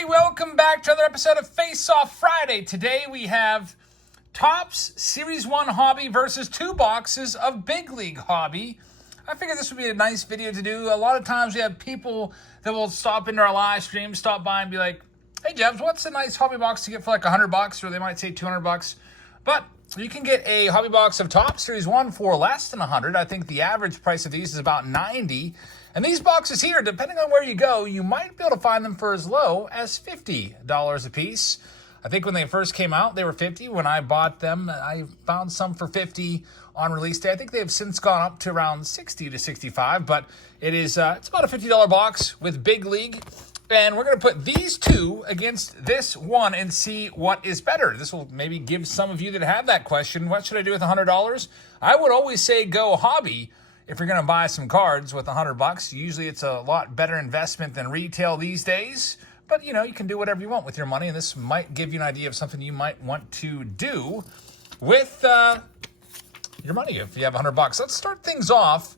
everybody. Welcome back to another episode of Face Off Friday. Today we have TOPPS Series 1 Hobby versus 2 boxes of Big League Hobby. I figured this would be a nice video to do. A lot of times we have people that will stop into our live stream, stop by and be like, hey, Jebs, what's a nice hobby box to get for like $100? Or they might say $200. But you can get a hobby box of TOPPS Series 1 for less than $100. I think the average price of these is about $90. And these boxes here, depending on where you go, you might be able to find them for as low as $50 a piece. I think when they first came out, they were $50. When I bought them, I found some for $50 on release day. I think they have since gone up to around $60 to $65, but it's about a $50 box with Big League. And we're going to put these two against this one and see what is better. This will maybe give some of you that have that question, what should I do with $100? I would always say go hobby. If you're going to buy some cards with $100, usually it's a lot better investment than retail these days. But, you know, you can do whatever you want with your money, and this might give you an idea of something you might want to do with your money if you have $100. Let's start things off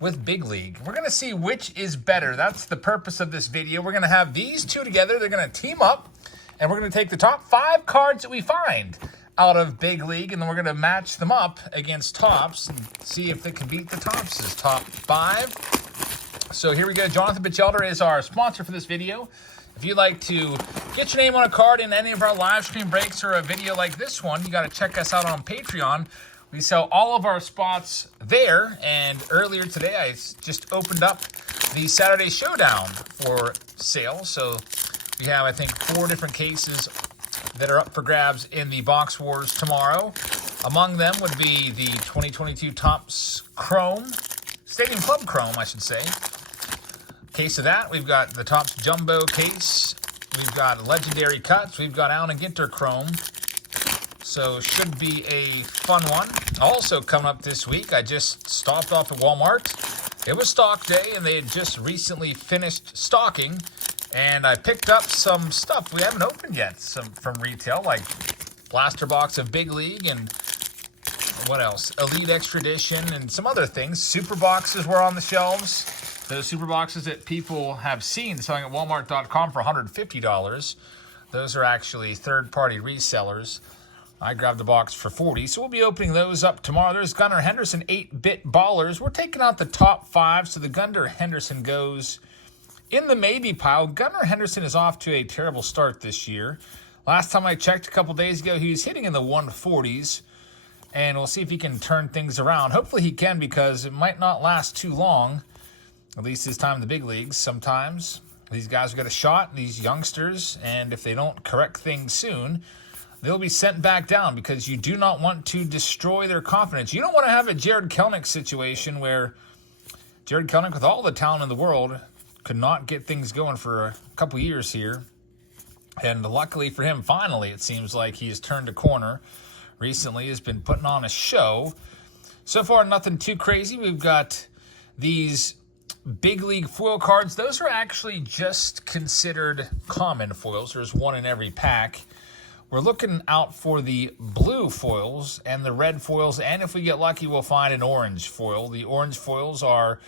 with Big League. We're going to see which is better. That's the purpose of this video. We're going to have these two together. They're going to team up, and we're going to take the top 5 cards that we find out of Big League, and then we're going to match them up against TOPPS and see if they can beat the TOPPS' top 5. So here we go. Jonathan Batchelder is our sponsor for this video. If you'd like to get your name on a card in any of our live stream breaks or a video like this one, you got to check us out on Patreon. We sell all of our spots there, and earlier today I just opened up the Saturday Showdown for sale. So we have, I think, 4 different cases that are up for grabs in the Box Wars tomorrow. Among them would be the 2022 TOPPS Chrome, Stadium Club Chrome, I should say. Case of that. We've got the TOPPS Jumbo case. We've got Legendary Cuts. We've got Allen Ginter Chrome. So should be a fun one. Also coming up this week, I just stopped off at Walmart. It was stock day, and they had just recently finished stocking. And I picked up some stuff we haven't opened yet, some from retail, like Blaster Box of Big League and what else? Elite Extra Edition and some other things. Super boxes were on the shelves. Those super boxes that people have seen selling at Walmart.com for $150. Those are actually third-party resellers. I grabbed the box for $40, so we'll be opening those up tomorrow. There's Gunnar Henderson 8-bit ballers. We're taking out the top 5, so the Gunnar Henderson goes in the maybe pile. Gunnar Henderson is off to a terrible start this year. Last time I checked a couple days ago, he was hitting in the 140s. And we'll see if he can turn things around. Hopefully he can, because it might not last too long. At least his time in the big leagues. Sometimes these guys have got a shot, these youngsters. And if they don't correct things soon, they'll be sent back down, because you do not want to destroy their confidence. You don't want to have a Jared Kelenic situation where Jared Kelenic, with all the talent in the world, could not get things going for a couple years here. And luckily for him, finally, it seems like he has turned a corner. Recently has been putting on a show. So far, nothing too crazy. We've got these Big League foil cards. Those are actually just considered common foils. There's one in every pack. We're looking out for the blue foils and the red foils, and if we get lucky, we'll find an orange foil. The orange foils are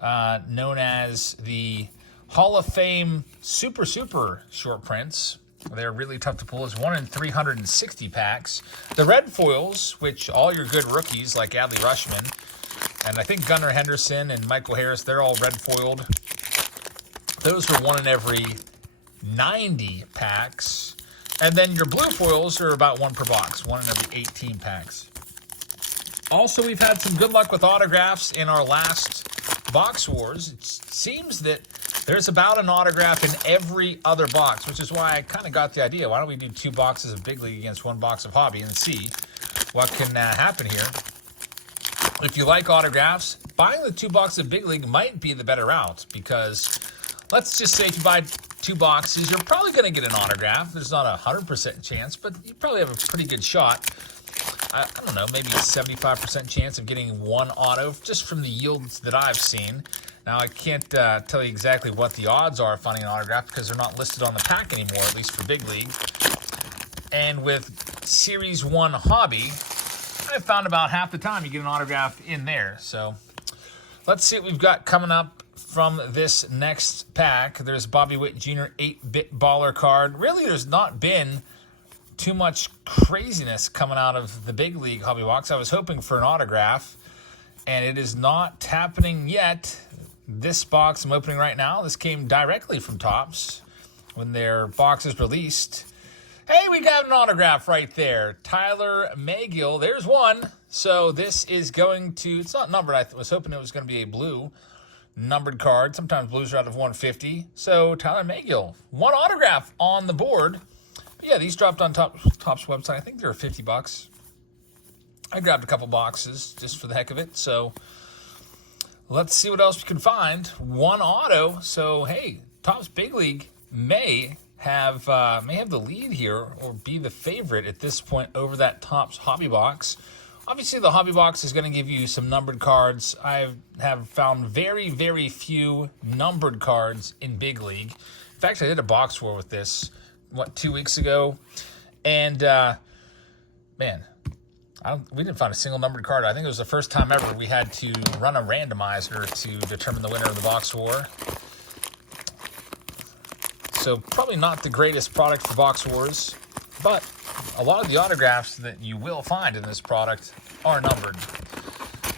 known as the Hall of Fame Super short prints. They're really tough to pull. It's 1 in 360 packs. The red foils, which all your good rookies like Adley Rutschman, and I think Gunnar Henderson and Michael Harris, they're all red foiled. Those are 1 in every 90 packs. And then your blue foils are about 1 per box, 1 in every 18 packs. Also, we've had some good luck with autographs in our last Box Wars. It seems that there's about an autograph in every other box, which is why I kind of got the idea. Why don't we do 2 boxes of Big League against 1 box of Hobby and see what can happen here. If you like autographs, buying the 2 boxes of Big League might be the better route, because let's just say if you buy 2 boxes, you're probably going to get an autograph. There's not a 100% chance, but you probably have a pretty good shot. I don't know, maybe a 75% chance of getting 1 auto just from the yields that I've seen. Now, I can't tell you exactly what the odds are of finding an autograph, because they're not listed on the pack anymore, at least for Big League. And with Series 1 Hobby, I found about half the time you get an autograph in there. So let's see what we've got coming up from this next pack. There's Bobby Witt Jr. 8-bit baller card. Really, there's not been too much craziness coming out of the Big League Hobby Box. I was hoping for an autograph, and it is not happening yet. This box I'm opening right now, this came directly from TOPPS when their box is released. Hey, we got an autograph right there. Tyler Magill, there's one. So this is going to, it's not numbered. I was hoping it was going to be a blue numbered card. Sometimes blues are out of 150. So Tyler Magill, one autograph on the board. But yeah, these dropped on TOPPS website. I think they were $50. I grabbed a couple boxes just for the heck of it. So let's see what else we can find. One auto. So hey, TOPPS Big League may have the lead here or be the favorite at this point over that TOPPS Hobby Box. Obviously, the Hobby Box is going to give you some numbered cards. I have found very, very few numbered cards in Big League. In fact, I did a box war with this, 2 weeks ago? And, man, we didn't find a single numbered card. I think it was the first time ever we had to run a randomizer to determine the winner of the box war. So probably not the greatest product for box wars, but a lot of the autographs that you will find in this product are numbered.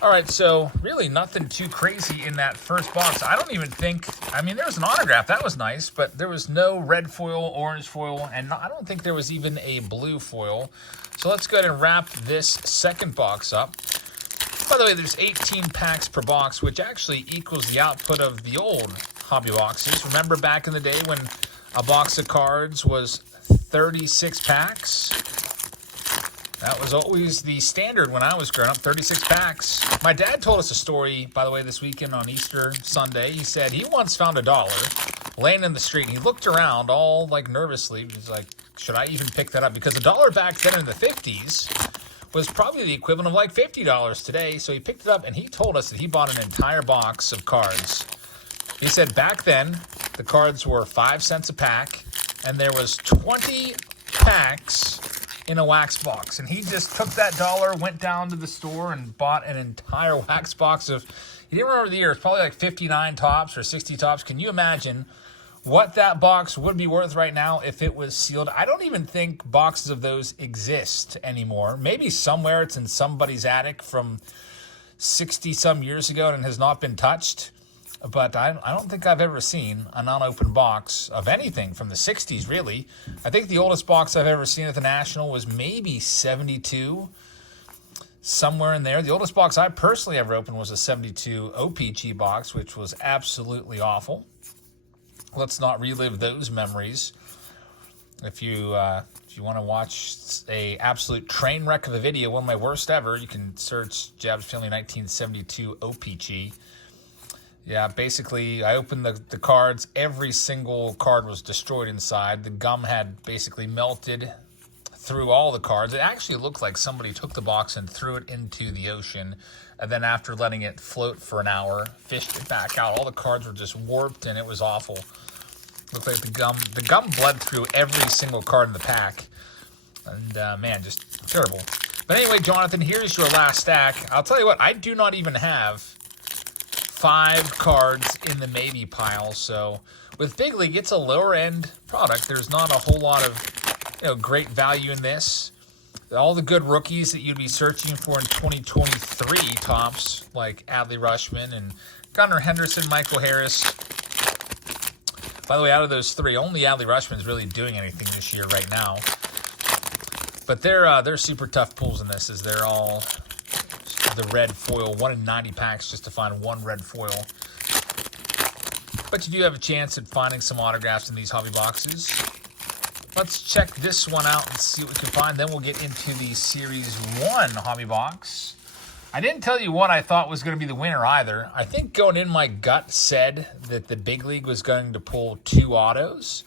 All right, so really nothing too crazy in that first box. I don't even think, I mean, there was an autograph. That was nice, but there was no red foil, orange foil, and I don't think there was even a blue foil. So let's go ahead and wrap this second box up. By the way, there's 18 packs per box, which actually equals the output of the old hobby boxes. Remember back in the day when a box of cards was 36 packs? That was always the standard when I was growing up, 36 packs. My dad told us a story, by the way, this weekend on Easter Sunday. He said he once found $1 laying in the street, and he looked around all like nervously. He was like, should I even pick that up? Because $1 back then in the 50s was probably the equivalent of like $50 today. So he picked it up, and he told us that he bought an entire box of cards. He said back then, the cards were 5 cents a pack, and there was 20 packs in a wax box. And he just took that $1, went down to the store, and bought an entire wax box of, he didn't remember the year, it's probably like 59 TOPPS or 60 TOPPS. Can you imagine what that box would be worth right now if it was sealed? I don't even think boxes of those exist anymore. Maybe somewhere it's in somebody's attic from 60-some years ago and has not been touched. But I don't think I've ever seen an unopened box of anything from the 60s, really. I think the oldest box I've ever seen at the National was maybe 72, somewhere in there. The oldest box I personally ever opened was a 72 OPG box, which was absolutely awful. Let's not relive those memories. If you want to watch a absolute train wreck of a video, one of my worst ever, you can search Jab's Family 1972 OPG. Yeah, basically, I opened the cards. Every single card was destroyed inside. The gum had basically melted through all the cards. It actually looked like somebody took the box and threw it into the ocean. And then after letting it float for an hour, fished it back out. All the cards were just warped, and it was awful. Looked like the gum bled through every single card in the pack. And, man, just terrible. But anyway, Jonathan, here's your last stack. I'll tell you what, I do not even have 5 cards in the maybe pile. So with Big League, it's a lower end product. There's not a whole lot of great value in this. All the good rookies that you'd be searching for in 2023 TOPPS, like Adley Rutschman and Gunnar Henderson, Michael Harris. By the way, out of those 3, only Adley Rutschman is really doing anything this year right now. But they're super tough pulls in this, as they're all the red foil, 1 in 90 packs just to find 1 red foil. But you do have a chance at finding some autographs in these hobby boxes. Let's check this one out and see what we can find. Then we'll get into the Series 1 hobby box. I didn't tell you what I thought was going to be the winner either. I think going in, my gut said that the Big League was going to pull 2 autos.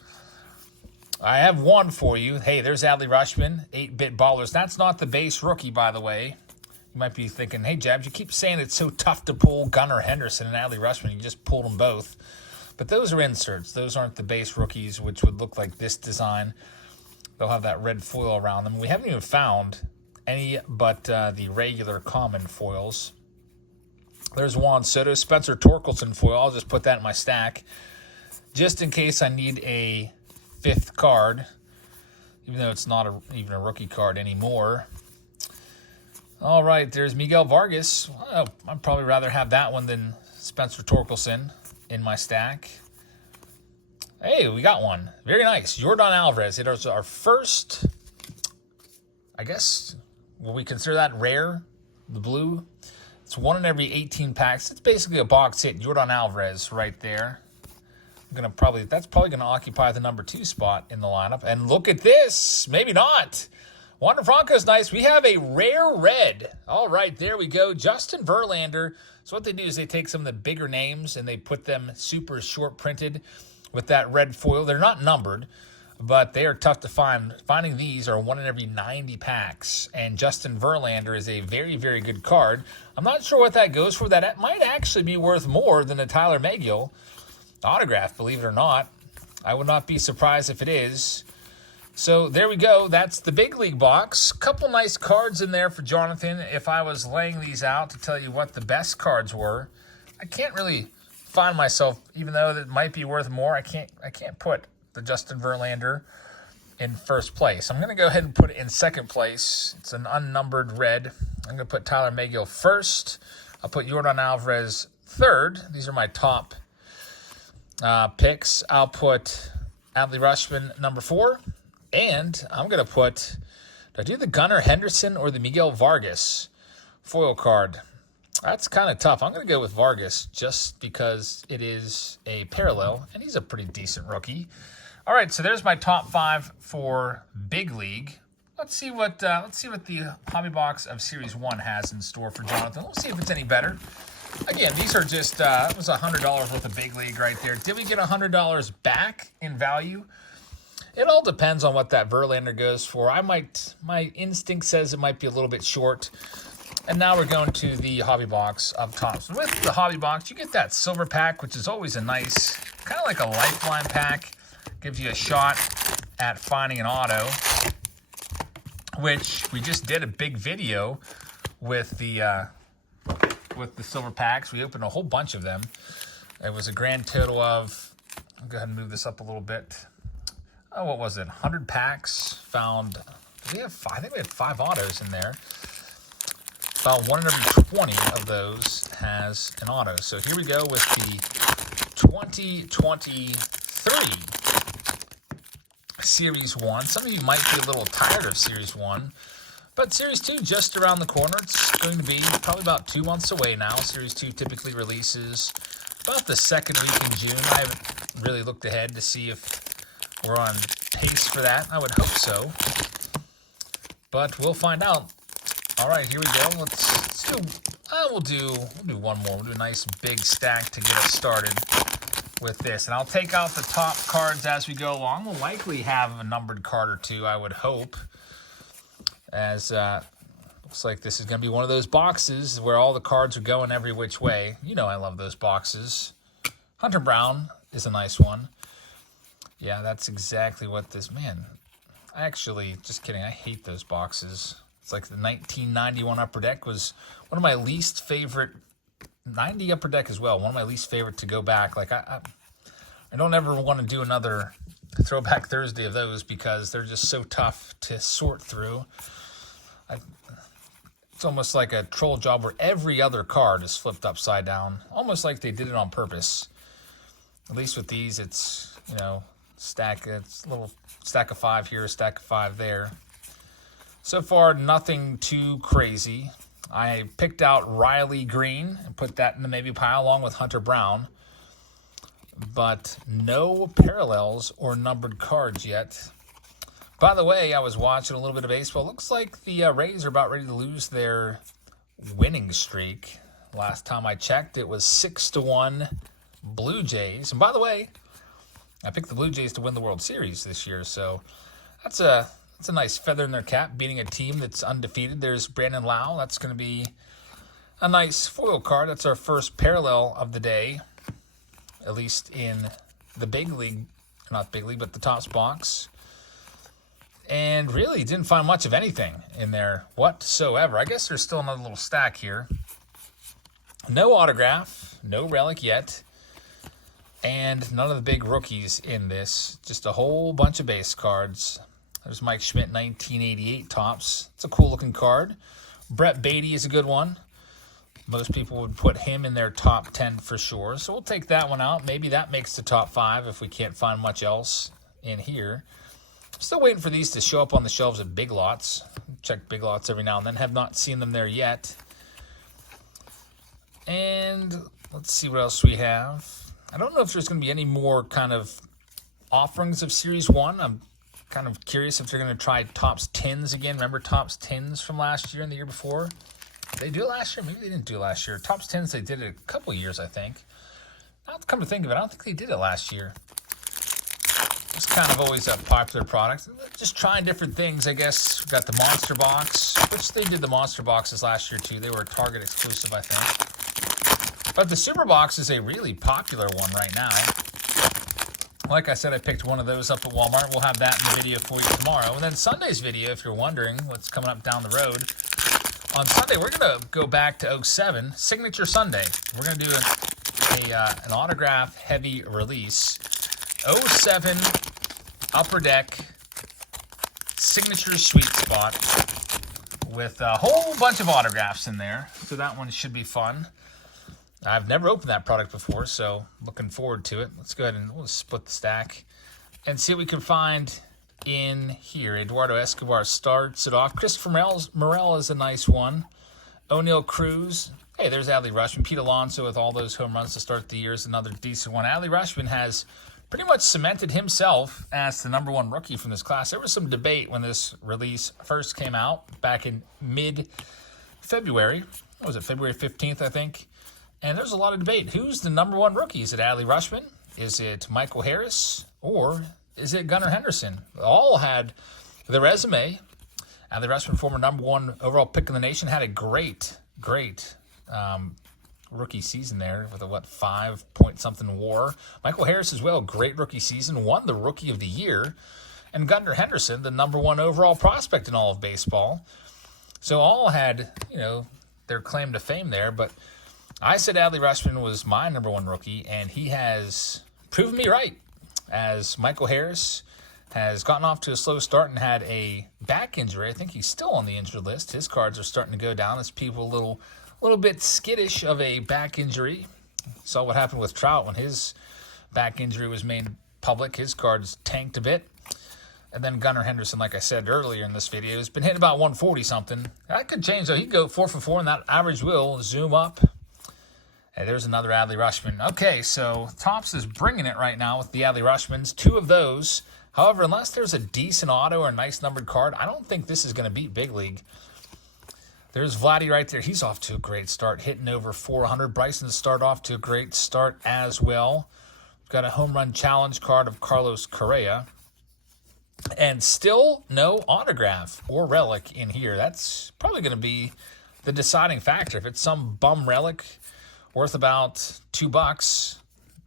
I have one for you. Hey, there's Adley Rutschman, 8-bit ballers. That's not the base rookie, by the way. You might be thinking, hey, Jabs, you keep saying it's so tough to pull Gunnar Henderson and Adley Rutschman. You just pulled them both. But those are inserts. Those aren't the base rookies, which would look like this design. They'll have that red foil around them. We haven't even found any but the regular common foils. There's Juan Soto. Spencer Torkelson foil. I'll just put that in my stack just in case I need a 5th card, even though it's not even a rookie card anymore. All right, there's Miguel Vargas. Well, I'd probably rather have that one than Spencer Torkelson in my stack. Hey, we got one. Very nice. Yordan Alvarez. It is our first, I guess, will we consider that rare? The blue? It's 1 in every 18 packs. It's basically a box hit. Yordan Alvarez right there. That's probably gonna occupy the number 2 spot in the lineup. And look at this. Maybe not. Wander Franco's nice. We have a rare red. All right, there we go. Justin Verlander. So what they do is they take some of the bigger names and they put them super short printed with that red foil. They're not numbered, but they are tough to find. Finding these are 1 in every 90 packs. And Justin Verlander is a very, very good card. I'm not sure what that goes for. That might actually be worth more than a Tyler Megill autograph, believe it or not. I would not be surprised if it is. So there we go. That's the big league box. Couple nice cards in there for Jonathan. If I was laying these out to tell you what the best cards were, I can't really find myself, even though that might be worth more, I can't put the Justin Verlander in first place. I'm going to go ahead and put it in second place. It's an unnumbered red. I'm going to put Tyler Megill first. I'll put Yordan Alvarez third. These are my top picks. I'll put Adley Rutschman number 4. And I'm going to put, do I do the Gunnar Henderson or the Miguel Vargas foil card? That's kind of tough. I'm going to go with Vargas just because it is a parallel, and he's a pretty decent rookie. All right, so there's my top 5 for Big League. Let's see what the Hobby Box of Series 1 has in store for Jonathan. Let's see if it's any better. Again, these are just, it was $100 worth of Big League right there. Did we get $100 back in value? It all depends on what that Verlander goes for. My instinct says it might be a little bit short. And now we're going to the Hobby Box of TOPPS. With the Hobby Box, you get that silver pack, which is always a nice, kind of like a lifeline pack. Gives you a shot at finding an auto, which we just did a big video with the silver packs. We opened a whole bunch of them. It was a grand total of, I'll go ahead and move this up a little bit. Oh, what was it? 100 packs found. Did we have 5? I think we had 5 autos in there. About 1 in every 20 of those has an auto. So here we go with the 2023 Series 1. Some of you might be a little tired of Series 1, but Series 2 just around the corner. It's going to be probably about 2 months away now. Series 2 typically releases about the second week in June. I haven't really looked ahead to see if we're on pace for that. I would hope so, but we'll find out. All right, here we go. Let's do. We'll do one more. We'll do a nice big stack to get us started with this, and I'll take out the top cards as we go along. We'll likely have a numbered card or 2, I would hope, as looks like this is going to be one of those boxes where all the cards are going every which way. You know I love those boxes. Hunter Brown is a nice one. Yeah, that's exactly what this, man, actually, just kidding, I hate those boxes. It's like the 1991 Upper Deck was one of my least favorite, 90 Upper Deck as well, one of my least favorite to go back. Like, I don't ever want to do another Throwback Thursday of those because they're just so tough to sort through. It's almost like a troll job where every other card is flipped upside down, almost like they did it on purpose. At least with these, it's, you know, it's a little stack of 5 here, a stack of 5 there. So far, nothing too crazy. I picked out Riley Green and put that in the maybe pile along with Hunter Brown. But no parallels or numbered cards yet. By the way, I was watching a little bit of baseball. Looks like the Rays are about ready to lose their winning streak. Last time I checked, it was 6-1 Blue Jays. And by the way, I picked the Blue Jays to win the World Series this year, so that's a nice feather in their cap, beating a team that's undefeated. There's Brandon Lau. That's going to be a nice foil card. That's our first parallel of the day, at least in the big league, not big league, but the TOPPS box. And really didn't find much of anything in there whatsoever. I guess there's still another little stack here. No autograph, no relic yet, and none of the big rookies in this. Just a whole bunch of base cards. There's Mike Schmidt, 1988 Topps. It's a cool-looking card. Brett Beatty is a good one. Most people would put him in their top 10 for sure. So we'll take that one out. Maybe that makes the top 5 if we can't find much else in here. Still waiting for these to show up on the shelves at Big Lots. Check Big Lots every now and then. Have not seen them there yet. And let's see what else we have. I don't know if there's going to be any more kind of offerings of Series 1. I'm kind of curious if they're going to try Topps Tins again. Remember Topps Tins from last year and the year before? Did they do it last year? Maybe they didn't do it last year. Topps Tins, they did it a couple years, I think. Now, come to think of it, I don't think they did it last year. It's kind of always a popular product. Just trying different things, I guess. We've got the Monster Box, which they did the Monster Boxes last year, too. They were Target exclusive, I think. But the Super Box is a really popular one right now. Like I said, I picked one of those up at Walmart. We'll have that in the video for you tomorrow. And then Sunday's video, if you're wondering what's coming up down the road. On Sunday, we're going to go back to 07, Signature Sunday. We're going to do an autograph heavy release. 07 Upper Deck Signature Sweet Spot with a whole bunch of autographs in there. So that one should be fun. I've never opened that product before, so looking forward to it. Let's go ahead and we'll split the stack and see what we can find in here. Eduardo Escobar starts it off. Christopher Morel is a nice one. O'Neal Cruz. Hey, there's Adley Rutschman. Pete Alonso with all those home runs to start the year is another decent one. Adley Rutschman has pretty much cemented himself as the #1 rookie from this class. There was some debate when this release first came out back in mid-February. What was it, February 15th, I think? And there's a lot of debate. Who's the #1 rookie? Is it Adley Rutschman? Is it Michael Harris? Or is it Gunnar Henderson? All had the resume. Adley Rutschman, former #1 overall pick in the nation, had a great rookie season there with a, 5-point-something WAR. Michael Harris as well, great rookie season, won the Rookie of the Year. And Gunnar Henderson, the #1 overall prospect in all of baseball. So all had, their claim to fame there, but I said Adley Rutschman was my #1 rookie, and he has proven me right, as Michael Harris has gotten off to a slow start and had a back injury. I think he's still on the injured list. His cards are starting to go down as people a little bit skittish of a back injury. Saw what happened with Trout when his back injury was made public. His cards tanked a bit. And then Gunnar Henderson, like I said earlier in this video, has been hitting about 140-something. That could change, though. He'd go 4 for 4, and that average will zoom up. Hey, there's another Adley Rutschman. Okay, so Topps is bringing it right now with the Adley Rutschmans. 2 of those. However, unless there's a decent auto or a nice numbered card, I don't think this is going to beat Big League. There's Vladdy right there. He's off to a great start, hitting over 400. Bryson to start off to a great start as well. We've got a home run challenge card of Carlos Correa. And still no autograph or relic in here. That's probably going to be the deciding factor. If it's some bum relic worth about $2,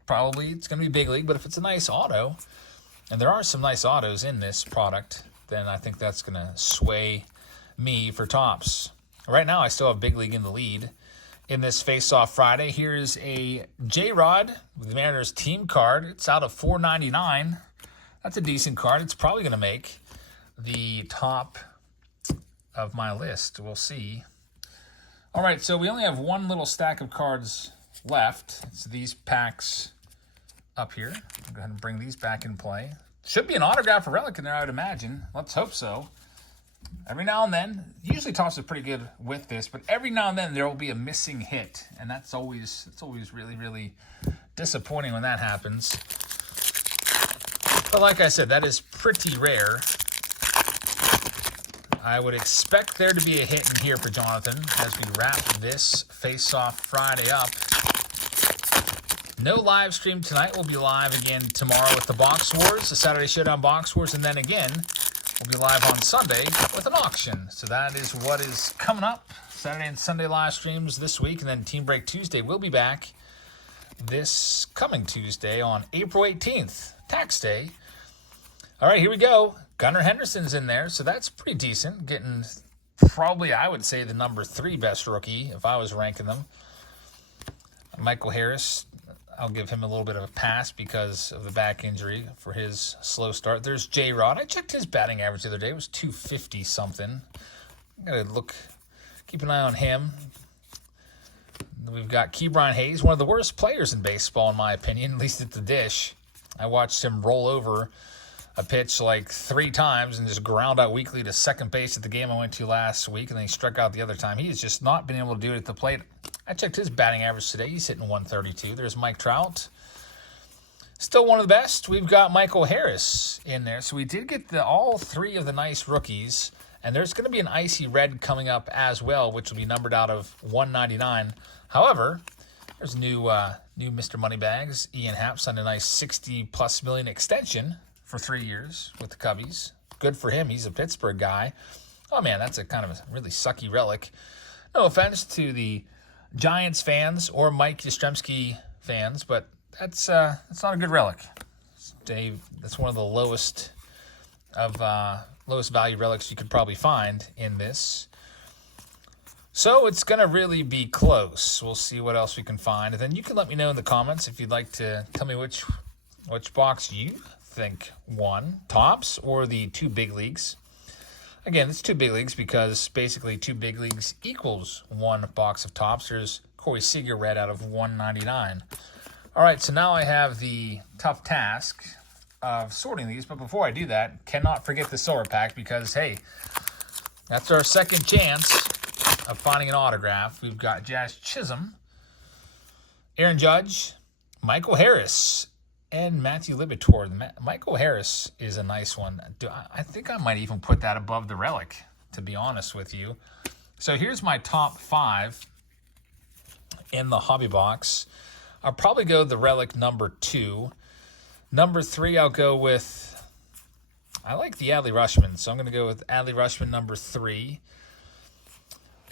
probably it's going to be Big League. But if it's a nice auto, and there are some nice autos in this product, then I think that's going to sway me for Topps. Right now, I still have Big League in the lead in this Face-Off Friday. Here's a J-Rod with the Mariners team card. It's out of $4.99. That's a decent card. It's probably going to make the top of my list. We'll see. All right, so we only have one little stack of cards left. It's these packs up here. I'll go ahead and bring these back in play. Should be an autograph or relic in there, I would imagine. Let's hope so. Every now and then, usually Topps is pretty good with this, but every now and then there will be a missing hit, and it's always really, really disappointing when that happens. But like I said, that is pretty rare. I would expect there to be a hit in here for Jonathan as we wrap this Face-Off Friday up. No live stream tonight. We'll be live again tomorrow with the Box Wars, the Saturday Showdown Box Wars, and then again, we'll be live on Sunday with an auction. So that is what is coming up. Saturday and Sunday live streams this week, and then Team Break Tuesday will be back this coming Tuesday on April 18th, Tax Day. All right, here we go. Gunnar Henderson's in there, so that's pretty decent. Getting probably, I would say, the #3 best rookie if I was ranking them. Michael Harris, I'll give him a little bit of a pass because of the back injury for his slow start. There's J-Rod. I checked his batting average the other day. It was 250 something. Gotta keep an eye on him. We've got Ke'Bryan Hayes, one of the worst players in baseball, in my opinion, at least at the dish. I watched him roll over a pitch like 3 times and just ground out weakly to second base at the game I went to last week, and then he struck out the other time. He has just not been able to do it at the plate. I checked his batting average today. He's hitting 132. There's Mike Trout. Still one of the best. We've got Michael Harris in there. So we did get all 3 of the nice rookies, and there's going to be an icy red coming up as well, which will be numbered out of 199. However, there's new Mr. Moneybags. Ian Happ signed a nice $60+ million extension for 3 years with the Cubbies. Good for him. He's a Pittsburgh guy. Oh, man, that's a kind of a really sucky relic. No offense to the Giants fans or Mike Yastrzemski fans, but that's not a good relic. Dave, that's one of the lowest value relics you could probably find in this. So it's going to really be close. We'll see what else we can find. And then you can let me know in the comments if you'd like to tell me which box you think won, Topps or the 2 big leagues. Again, it's 2 big leagues because basically 2 big leagues equals 1 box of Topps. There's Corey Seager red out of 199. All right, so now I have the tough task of sorting these. But before I do that, cannot forget the silver pack because, hey, that's our second chance of finding an autograph. We've got Jazz Chisholm, Aaron Judge, Michael Harris, and Matthew Liberatore. Michael Harris is a nice one. I think I might even put that above the relic, to be honest with you. So here's my top 5 in the hobby box. I'll probably go the relic number 2. Number 3, I'll go with, I like the Adley Rutschman, so I'm going to go with Adley Rutschman number 3.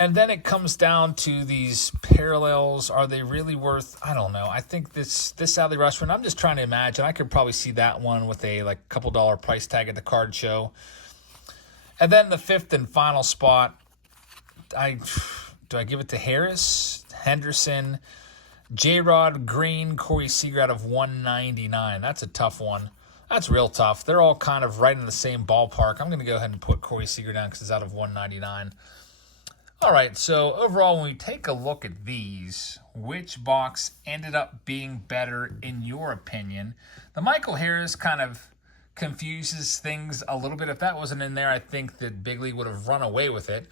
And then it comes down to these parallels. Are they really worth, I don't know. I think this Adley Rutschman, I'm just trying to imagine. I could probably see that one with a couple dollar price tag at the card show. And then the 5th and final spot, do I give it to Harris, Henderson, J-Rod, Green, Corey Seager out of 199? That's a tough one. That's real tough. They're all kind of right in the same ballpark. I'm going to go ahead and put Corey Seager down because it's out of 199. All right, so overall, when we take a look at these, which box ended up being better in your opinion? The Michael Harris kind of confuses things a little bit. If that wasn't in there, I think that Big League would have run away with it.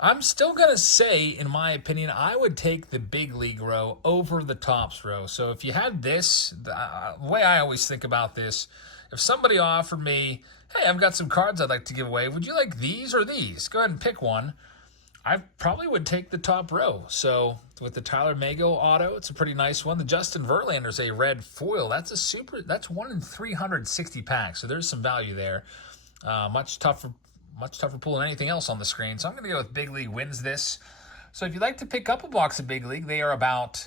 I'm still going to say, in my opinion, I would take the Big League row over the Topps row. So if you had this, the way I always think about this, if somebody offered me, hey, I've got some cards I'd like to give away, would you like these or these? Go ahead and pick one. I probably would take the top row. So with the Tyler Mago auto, it's a pretty nice one. The Justin Verlander's a red foil. That's 1 in 360 packs. So there's some value there. Much tougher pull than anything else on the screen. So I'm going to go with Big League wins this. So if you'd like to pick up a box of Big League, they are about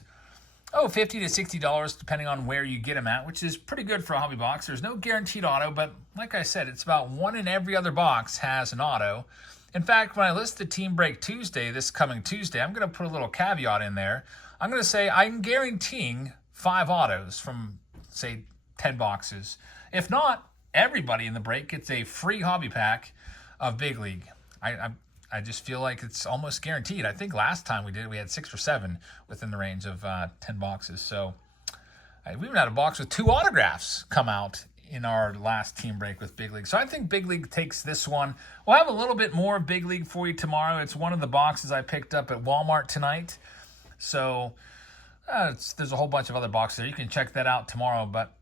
$50 to $60 depending on where you get them at, which is pretty good for a hobby box. There's no guaranteed auto, but like I said, it's about 1 in every other box has an auto. In fact, when I list the Team Break Tuesday, this coming Tuesday, I'm going to put a little caveat in there. I'm going to say I'm guaranteeing 5 autos from, say, 10 boxes. If not, everybody in the break gets a free hobby pack of Big League. I just feel like it's almost guaranteed. I think last time we had 6 or 7 within the range of 10 boxes. So we even had a box with 2 autographs come out in our last team break with Big League. So I think Big League takes this one. We'll have a little bit more of Big League for you tomorrow. It's one of the boxes I picked up at Walmart tonight. So there's a whole bunch of other boxes there. You can check that out tomorrow. But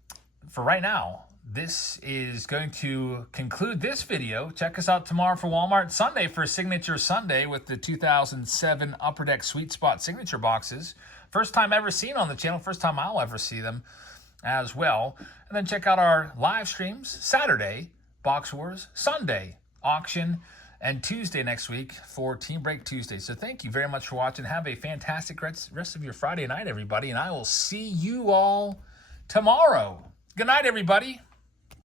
for right now, this is going to conclude this video. Check us out tomorrow for Walmart Sunday for Signature Sunday with the 2007 Upper Deck Sweet Spot signature boxes. First time ever seen on the channel. First time I'll ever see them as well. And then check out our live streams Saturday, Box Wars, Sunday, auction, and Tuesday next week for Team Break Tuesday. So thank you very much for watching. Have a fantastic rest of your Friday night, everybody, and I will see you all tomorrow. Good night, everybody.